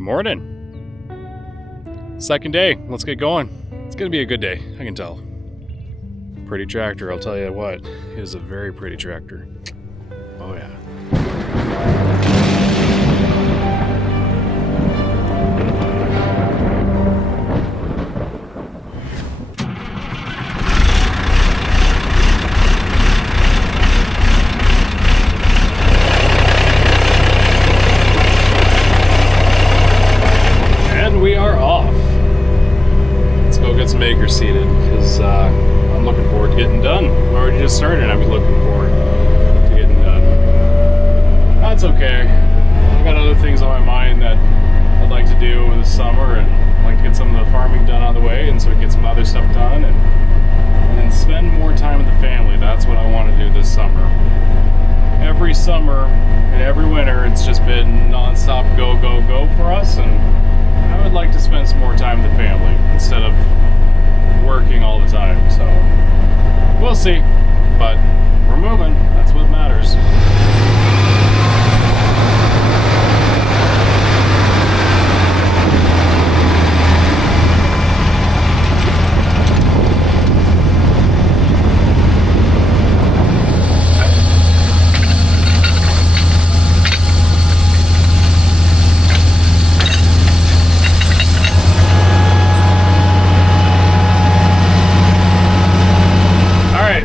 Good morning. Second day. Let's get going. It's going to be a good day. I can tell. Pretty tractor, I'll tell you what. It is a very pretty tractor. Oh yeah. We are off. Let's go get some acres seeded because I'm looking forward to getting done. I've already just started and I'm looking forward to getting done. That's okay. I've got other things on my mind that I'd like to do this summer, and I'd like to get some of the farming done out of the way and so we can get some other stuff done and then spend more time with the family. That's what I want to do this summer. Every summer and every winter it's just been non-stop go, go, go for us, and I would like to spend some more time with the family instead of working all the time. So we'll see, but we're moving. That's what matters.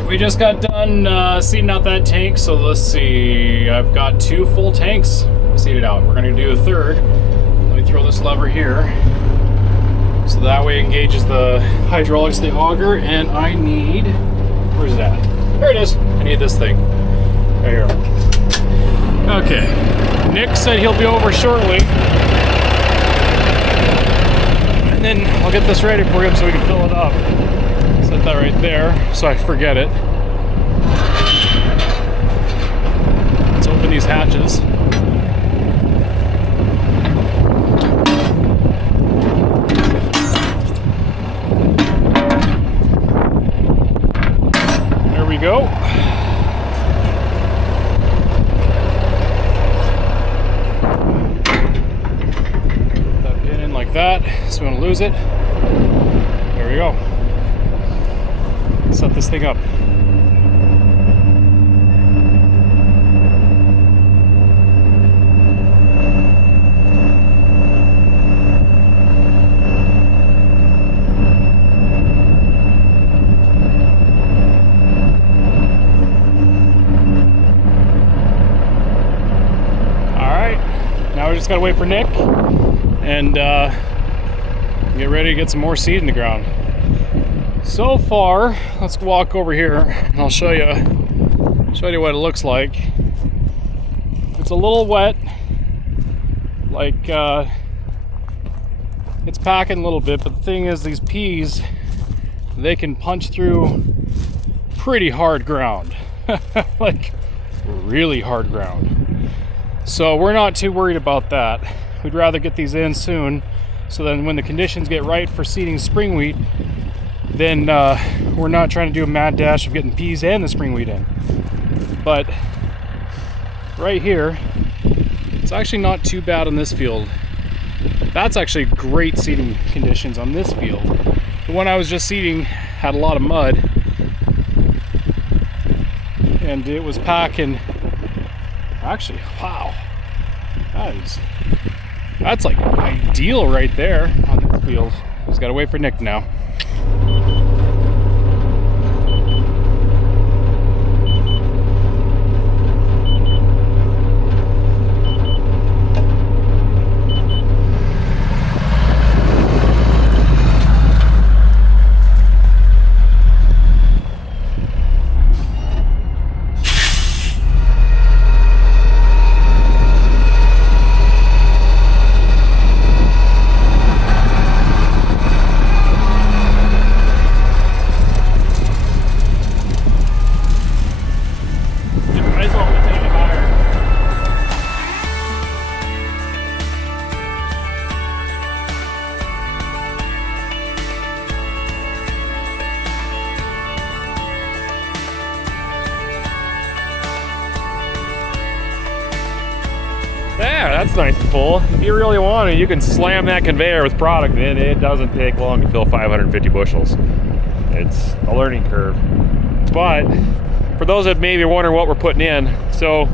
We just got done seeding out that tank, so let's see. I've got 2 full tanks seeded out. We're going to do a third. Let me throw this lever here, so that way it engages the hydraulics, the auger, and I need, where's it at? There it is. I need this thing right here. Okay, Nick said he'll be over shortly, and then I'll get this ready for him so we can fill it up. Set that right there so I forget it. Let's open these hatches. There we go. Put that pin in like that so we don't lose it. There we go. Set this thing up. Alright, now we just gotta wait for Nick and get ready to get some more seed in the ground. So far, let's walk over here and I'll show you what it looks like. It's a little wet, like it's packing a little bit, but the thing is, these peas, they can punch through pretty hard ground, like really hard ground. So we're not too worried about that. We'd rather get these in soon, so then when the conditions get right for seeding spring wheat, then we're not trying to do a mad dash of getting peas and the spring wheat in. But right here, it's actually not too bad on this field. That's actually great seeding conditions on this field. The one I was just seeding had a lot of mud, and it was packing. Actually, wow, that's like ideal right there on this field. Just gotta wait for Nick now. nice and full. If you really want to, you can slam that conveyor with product in. It doesn't take long to fill 550 bushels. It's a learning curve. But for those that maybe are wondering what we're putting in, so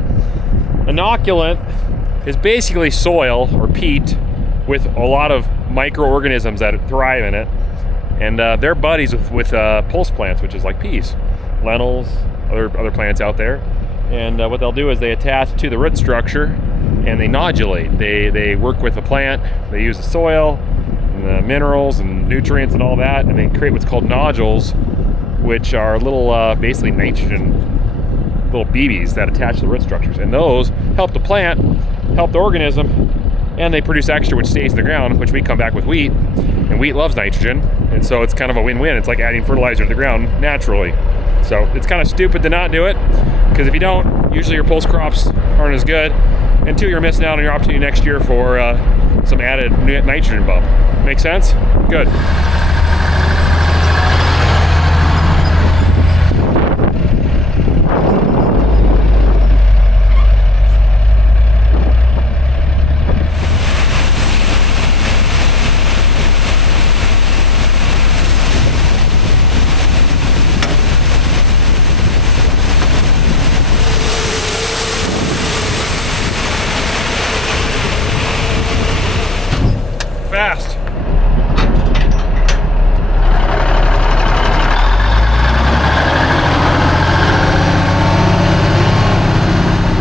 inoculant is basically soil or peat with a lot of microorganisms that thrive in it, and they're buddies with pulse plants, which is like peas, lentils, other plants out there. And what they'll do is they attach to the root structure and they nodulate. They work with the plant, they use the soil and the minerals and nutrients and all that, and they create what's called nodules, which are little basically nitrogen little BBs that attach to the root structures, and those help the plant, help the organism, and they produce extra which stays in the ground, which we come back with wheat, and wheat loves nitrogen, and so it's kind of a win-win. It's like adding fertilizer to the ground naturally. So it's kind of stupid to not do it, because if you don't, usually your pulse crops aren't as good, and two, you're missing out on your opportunity next year for some added nitrogen bump. Make sense? Good. Fast.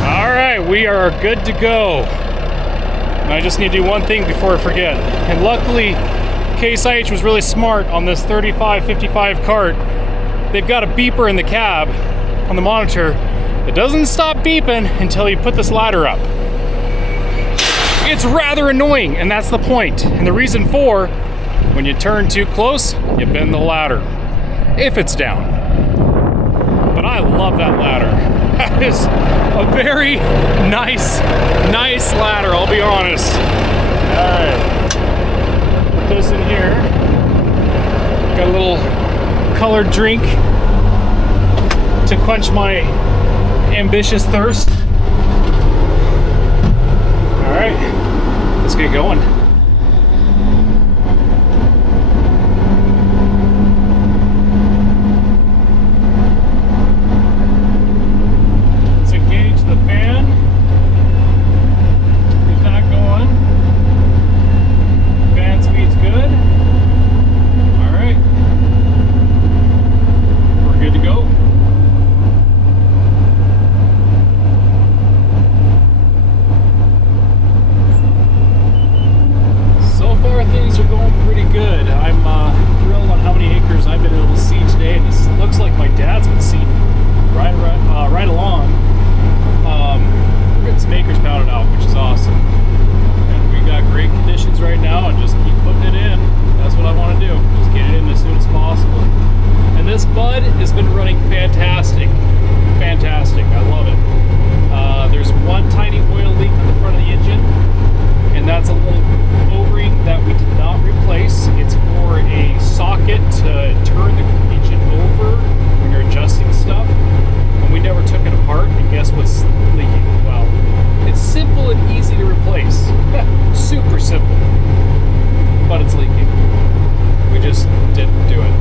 All right, we are good to go. And I just need to do one thing before I forget. And luckily, Case IH was really smart on this 3555 cart. They've got a beeper in the cab on the monitor that doesn't stop beeping until you put this ladder up. It's rather annoying, and that's the point. And the reason for, when you turn too close, you bend the ladder, if it's down. But I love that ladder. That is a very nice ladder, I'll be honest. All right, put this in here. Got a little colored drink to quench my ambitious thirst. All right, let's get going. Let's engage the fan. Get that going. Fan speed's good. All right, we're good to go. Things are going pretty good. I'm thrilled on how many acres I've been able to see today, and this looks like my dad's been seeding right along. We're getting some acres pounded out, which is awesome. And we got great conditions right now, and just keep putting it in. That's what I want to do. Just get it in as soon as possible. And this bud has been running fantastic. Fantastic. I love it. There's one tiny oil leak on the front of the engine, and that's a little O-ring that we did not replace. It's for a socket to turn the engine over when you're adjusting stuff, and we never took it apart. And guess what's leaking? Well, it's simple and easy to replace. Super simple, but it's leaking. We just didn't do it.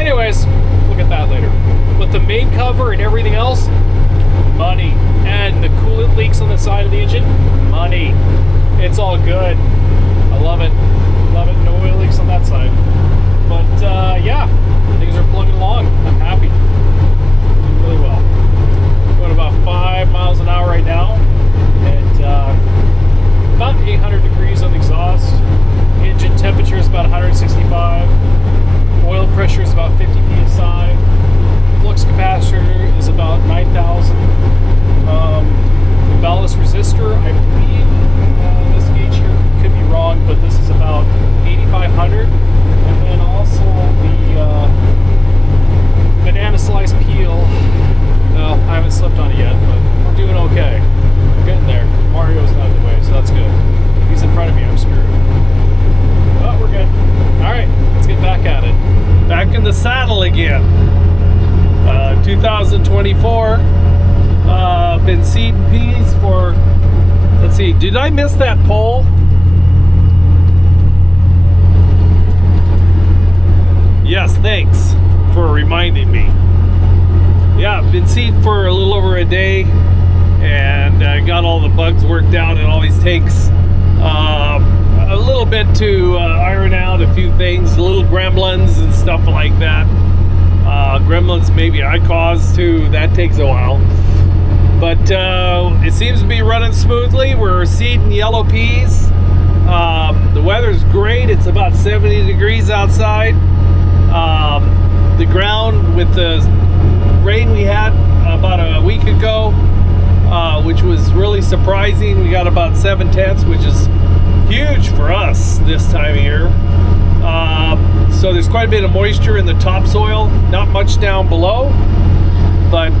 Anyways, look at that later. But the main cover and everything else, money. And the coolant leaks on the side of the engine, money. It's all good. I love it. Love it. No oil leaks on that side. But yeah, things are plugging along. I'm happy. Doing really well. Going about 5 miles an hour right now, and about 800 degrees on the exhaust. Engine temperature is about 165. Oil pressure is about 50 psi. Flux capacitor is about 9,000. The ballast resistor, I believe, this gauge here could be wrong, but this is about 8,500. And then also the banana slice peel. Well, I haven't slept on it yet, but we're doing okay. We're getting there. Mario's out of the way, so that's good. If he's in front of me, I'm screwed. But we're good. All right, let's get back at it. Back in the saddle again. 2024. Been seeding peas for, let's see, did I miss that pole? Yes, thanks for reminding me. Yeah, I've been seeding for a little over a day, and got all the bugs worked out. It always takes a little bit to iron out a few things, little gremlins and stuff like that. Gremlins maybe I caused too. That takes a while. But it seems to be running smoothly. We're seeding yellow peas. The weather's great. It's about 70 degrees outside. The ground, with the rain we had about a week ago, which was really surprising. We got about 7/10, which is huge for us this time of year. So there's quite a bit of moisture in the topsoil, not much down below, but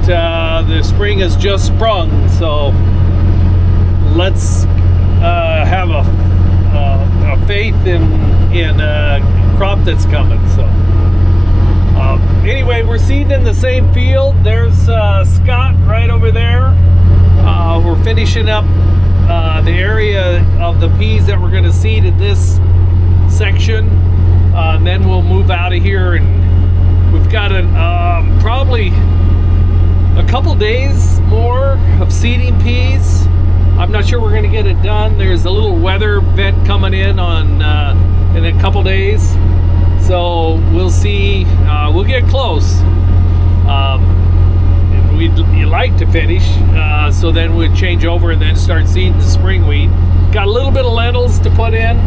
the spring has just sprung. So let's have a faith in a crop that's coming. So anyway, we're seeding in the same field. There's Scott right over there. We're finishing up the area of the peas that we're going to seed in this section, and then we'll move out of here. And we've got probably a couple days more of seeding peas. I'm not sure we're going to get it done. There's a little weather event coming in a couple days, so we'll see. We'll get close. You like to finish, so then we'd change over and then start seeding the spring wheat. Got a little bit of lentils to put in.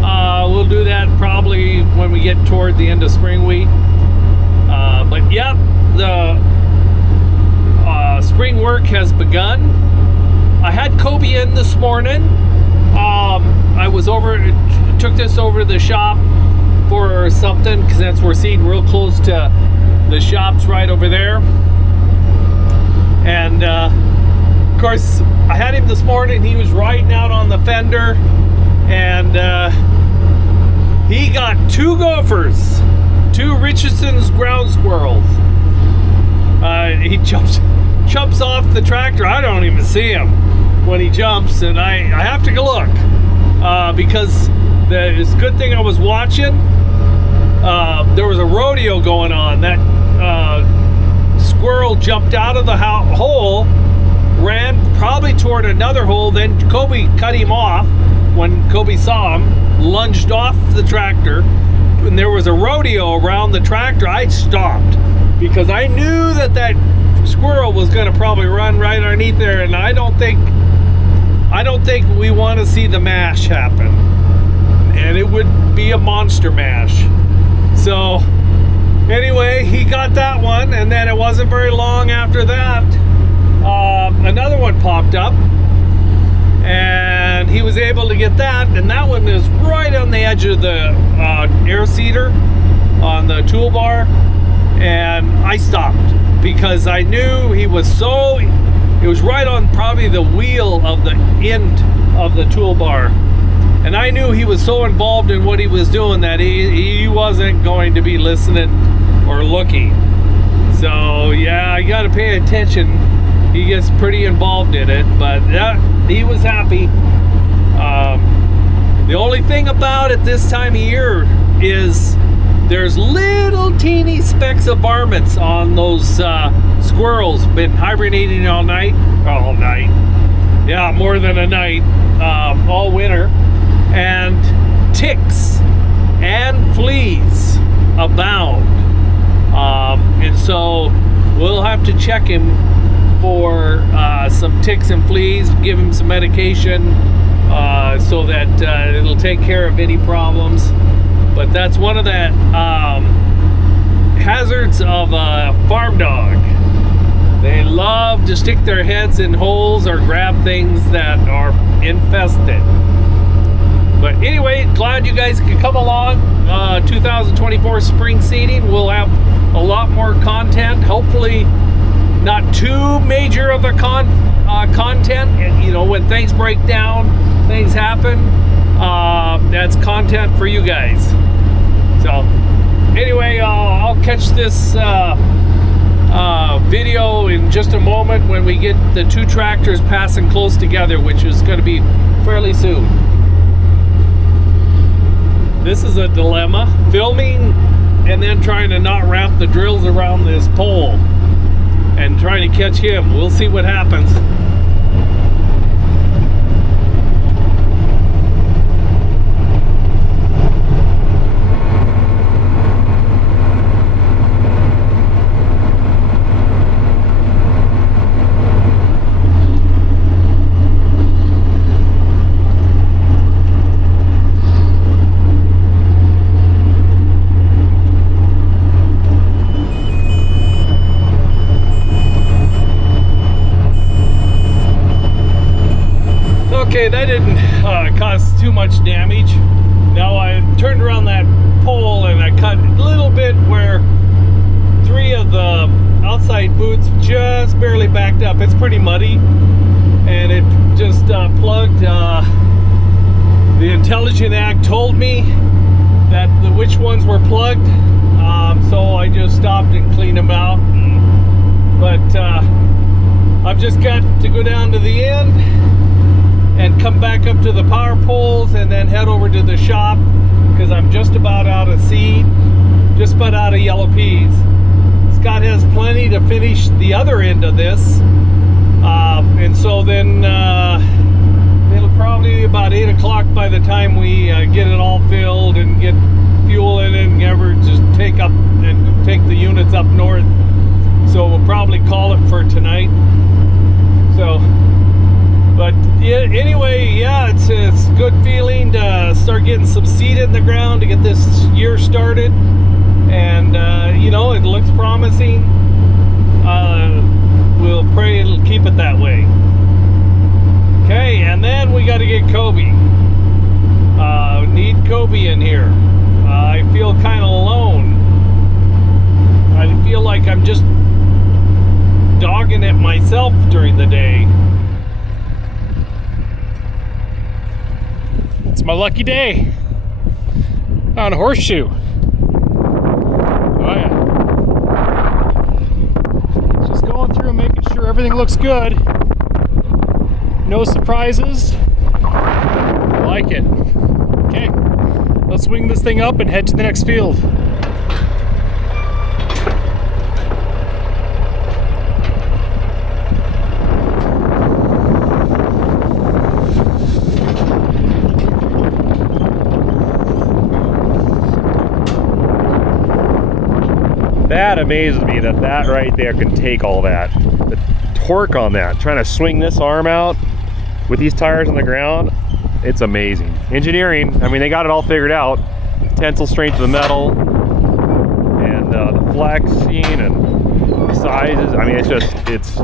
We'll do that probably when we get toward the end of spring wheat. But yeah, the spring work has begun. I had Kobe in this morning. I was took this over to the shop for something, because that's we're seeding real close to the shops right over there. And of course, I had him this morning. He was riding out on the fender, and he got 2 gophers, 2 Richardson's ground squirrels. He jumps off the tractor. I don't even see him when he jumps, and I have to go look, because it's a good thing I was watching. There was a rodeo going on. That squirrel jumped out of the hole, ran probably toward another hole, then Kobe cut him off. When Kobe saw him, lunged off the tractor, and there was a rodeo around the tractor. I stopped because I knew that squirrel was going to probably run right underneath there, and I don't think we want to see the mash happen, and it would be a monster mash. So anyway, he got that one, and then it wasn't very long after that, another one popped up, and he was able to get that, and that one is right on the edge of the air seeder on the toolbar, and I stopped because I knew it was right on probably the wheel of the end of the toolbar. And I knew he was so involved in what he was doing that he wasn't going to be listening or looking. So yeah, I got to pay attention. He gets pretty involved in it, but he was happy. The only thing about it this time of year is there's little teeny specks of varmints on those squirrels. Been hibernating all night. Yeah, more than a night, all winter. And ticks and fleas abound. And so we'll have to check him for some ticks and fleas, give him some medication so that it'll take care of any problems. But that's one of the hazards of a farm dog. They love to stick their heads in holes or grab things that are infested. But anyway, glad you guys could come along. 2024 spring seeding. We'll have a lot more content. Hopefully not too major of a content. You know, when things break down, things happen. That's content for you guys. So anyway, I'll catch this video in just a moment when we get the two tractors passing close together, which is going to be fairly soon. This is a dilemma, filming and then trying to not wrap the drills around this pole and trying to catch him. We'll see what happens. Okay, that didn't cause too much damage. Now I turned around that pole and I cut a little bit where 3 of the outside boots just barely backed up. It's pretty muddy, and it just plugged. The Intelligent Ag told me that which ones were plugged, so I just stopped and cleaned them out. But I've just got to go down to the end and come back up to the power poles and then head over to the shop, because I'm just about out of seed, just about out of yellow peas. Scott has plenty to finish the other end of this, and so then it'll probably be about 8 o'clock by the time we get it all filled and get fuel in it and ever just take the units up north. So we'll probably call it for tonight. So, but yeah, anyway, yeah, it's a good feeling to start getting some seed in the ground to get this year started, and you know, it looks promising. We'll pray it'll keep it that way. Okay, and then we got to get Kobe. Need Kobe in here. I feel kind of alone. I feel like I'm just dogging it myself during the day. It's my lucky day. Found a horseshoe. Oh yeah. Just going through and making sure everything looks good. No surprises. I like it. Okay, let's swing this thing up and head to the next field. That amazes me that right there can take all that. The torque on that, trying to swing this arm out with these tires on the ground, it's amazing. Engineering, I mean, they got it all figured out. Tensile strength of the metal, and the flexing and sizes. I mean, it's a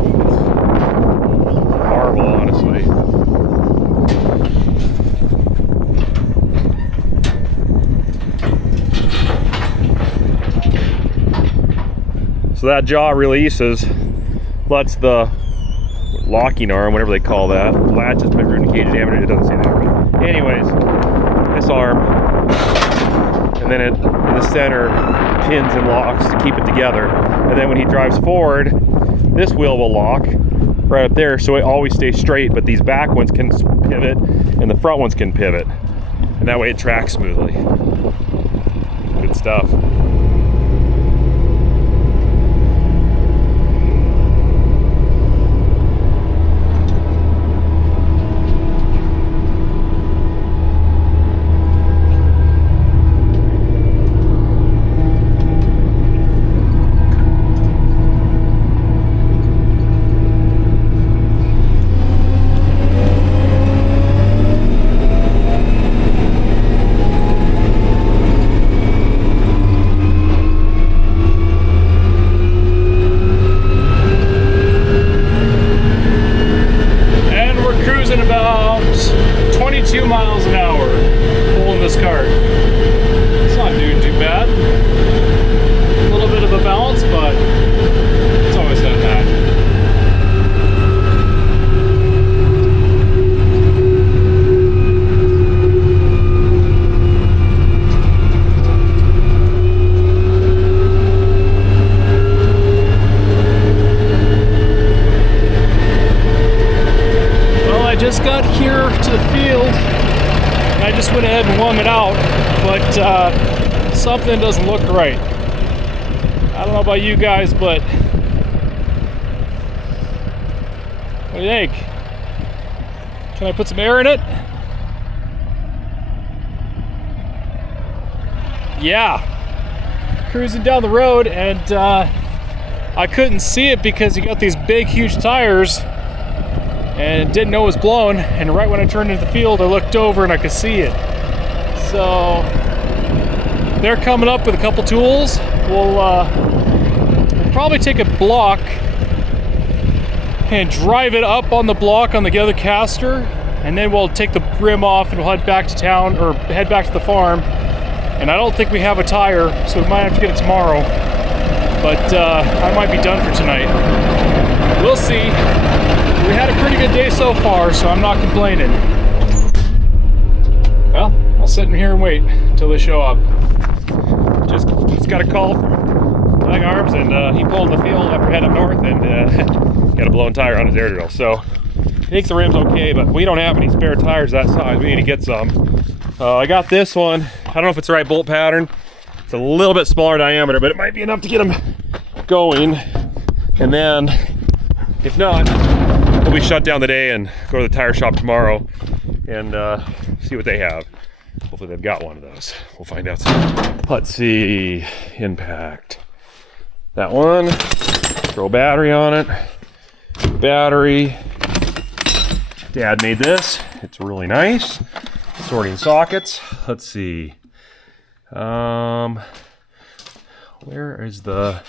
marvel, honestly. So that jaw releases, lets the locking arm, whatever they call that, latches to root and cage diameter. It doesn't say that. But anyways, this arm, and then it in the center pins and locks to keep it together. And then when he drives forward, this wheel will lock right up there, so it always stays straight. But these back ones can pivot, and the front ones can pivot, and that way it tracks smoothly. Good stuff. ahead and wung it out, but something doesn't look right. I don't know about you guys, but what do you think? Can I put some air in it? Yeah. Cruising down the road, and I couldn't see it because you got these big, huge tires, and didn't know it was blowing. And right when I turned into the field, I looked over and I could see it. So they're coming up with a couple tools. We'll probably take a block and drive it up on the block on the other caster, and then we'll take the rim off and we'll head back to town, or head back to the farm. And I don't think we have a tire, so we might have to get it tomorrow. But I might be done for tonight. We'll see. We had a pretty good day so far, so I'm not complaining. Well, I'll sit in here and wait until they show up. Just got a call from Doug Arms, and he pulled in the field after heading up north and got a blown tire on his air drill. So he thinks the rim's okay, but we don't have any spare tires that size. We need to get some. I got this one. I don't know if it's the right bolt pattern. It's a little bit smaller diameter, but it might be enough to get them going. And then, if not, we'll be shut down today and go to the tire shop tomorrow and see what they have. Hopefully they've got one of those. We'll find out soon. Let's see. Impact. That one. Throw a battery on it. Battery. Dad made this. It's really nice. Sorting sockets. Let's see. Where is the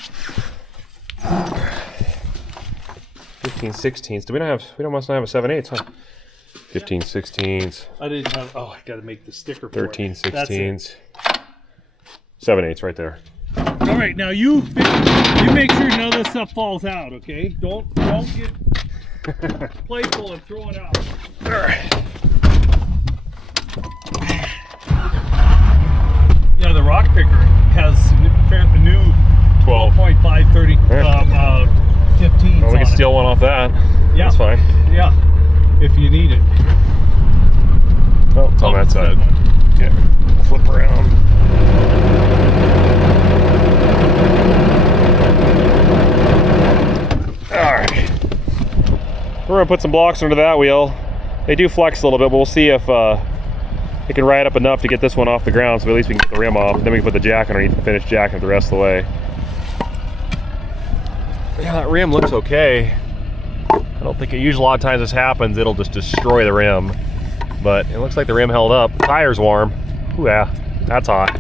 15/16? We don't must not have a 7/8, huh? 15/16. I didn't have. Oh, I got to make the sticker. 13/16. 7/8 right there. All right, now you make sure none of this stuff falls out, okay? Don't get playful and throw it out. All right. Yeah, the rock picker has a new 12.5 30 15. Well, we can steal one off that. Yeah, that's fine. Yeah, if you need it. Oh, it's on that side. Okay, we'll flip around. All right, we're gonna put some blocks under that wheel. They do flex a little bit, but we'll see if it can ride up enough to get this one off the ground, so at least we can get the rim off. Then we can put the jack underneath and finish jacking it the rest of the way. Yeah, that rim looks okay. I don't think usually a lot of times this happens, it'll just destroy the rim. But it looks like the rim held up. Tire's warm. Ooh, yeah, that's hot.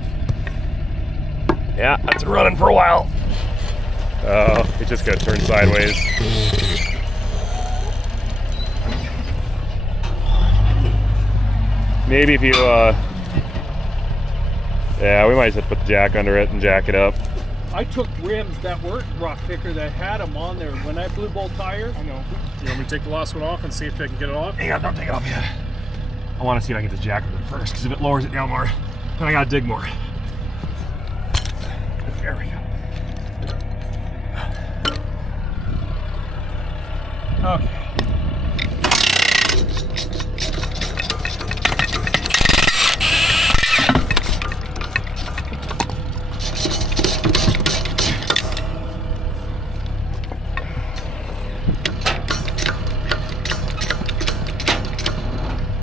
Yeah, that's running for a while. Oh, it's just gonna turn sideways. Maybe if you, yeah, we might just have to put the jack under it and jack it up. I took rims that weren't rock picker that had them on there when I blew bolt tires. I know. You want me to take the last one off and see if I can get it off? Hang on, don't take it off yet. I want to see if I can get this jack under it first, because if it lowers it down more, then I gotta dig more. There we go. Okay.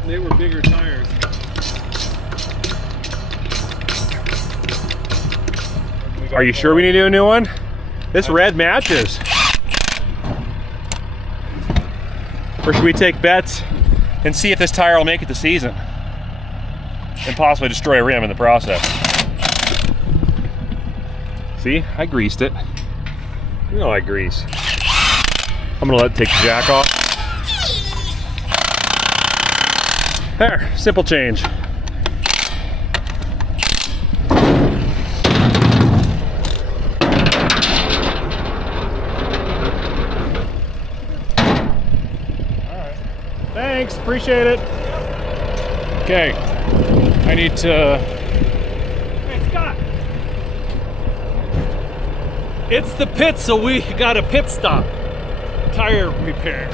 They were bigger tires. Are you sure we need to do a new one? This red matches. Or should we take bets and see if this tire will make it this season? And possibly destroy a rim in the process. See, I greased it. You know I grease. I'm gonna let it take the jack off. There, simple change. Thanks, appreciate it. Okay, I need to. Hey, Scott. It's the pit, so we got a pit stop. Tire repair.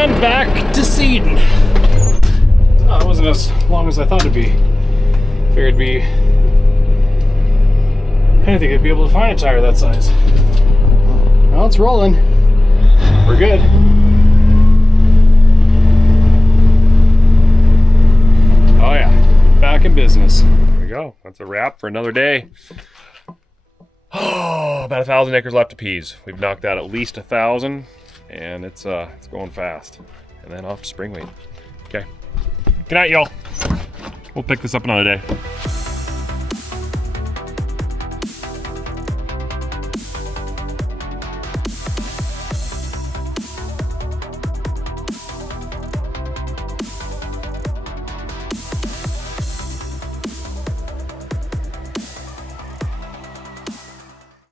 And back to seeding. Oh, it wasn't as long as I thought it'd be. Figured it'd be. I didn't think I'd be able to find a tire that size. Well, it's rolling. We're good. Oh yeah, back in business. There we go. That's a wrap for another day. Oh, about 1,000 acres left of peas. We've knocked out at least 1,000, and it's going fast. And then off to spring wheat. Okay. Good night, y'all. We'll pick this up another day.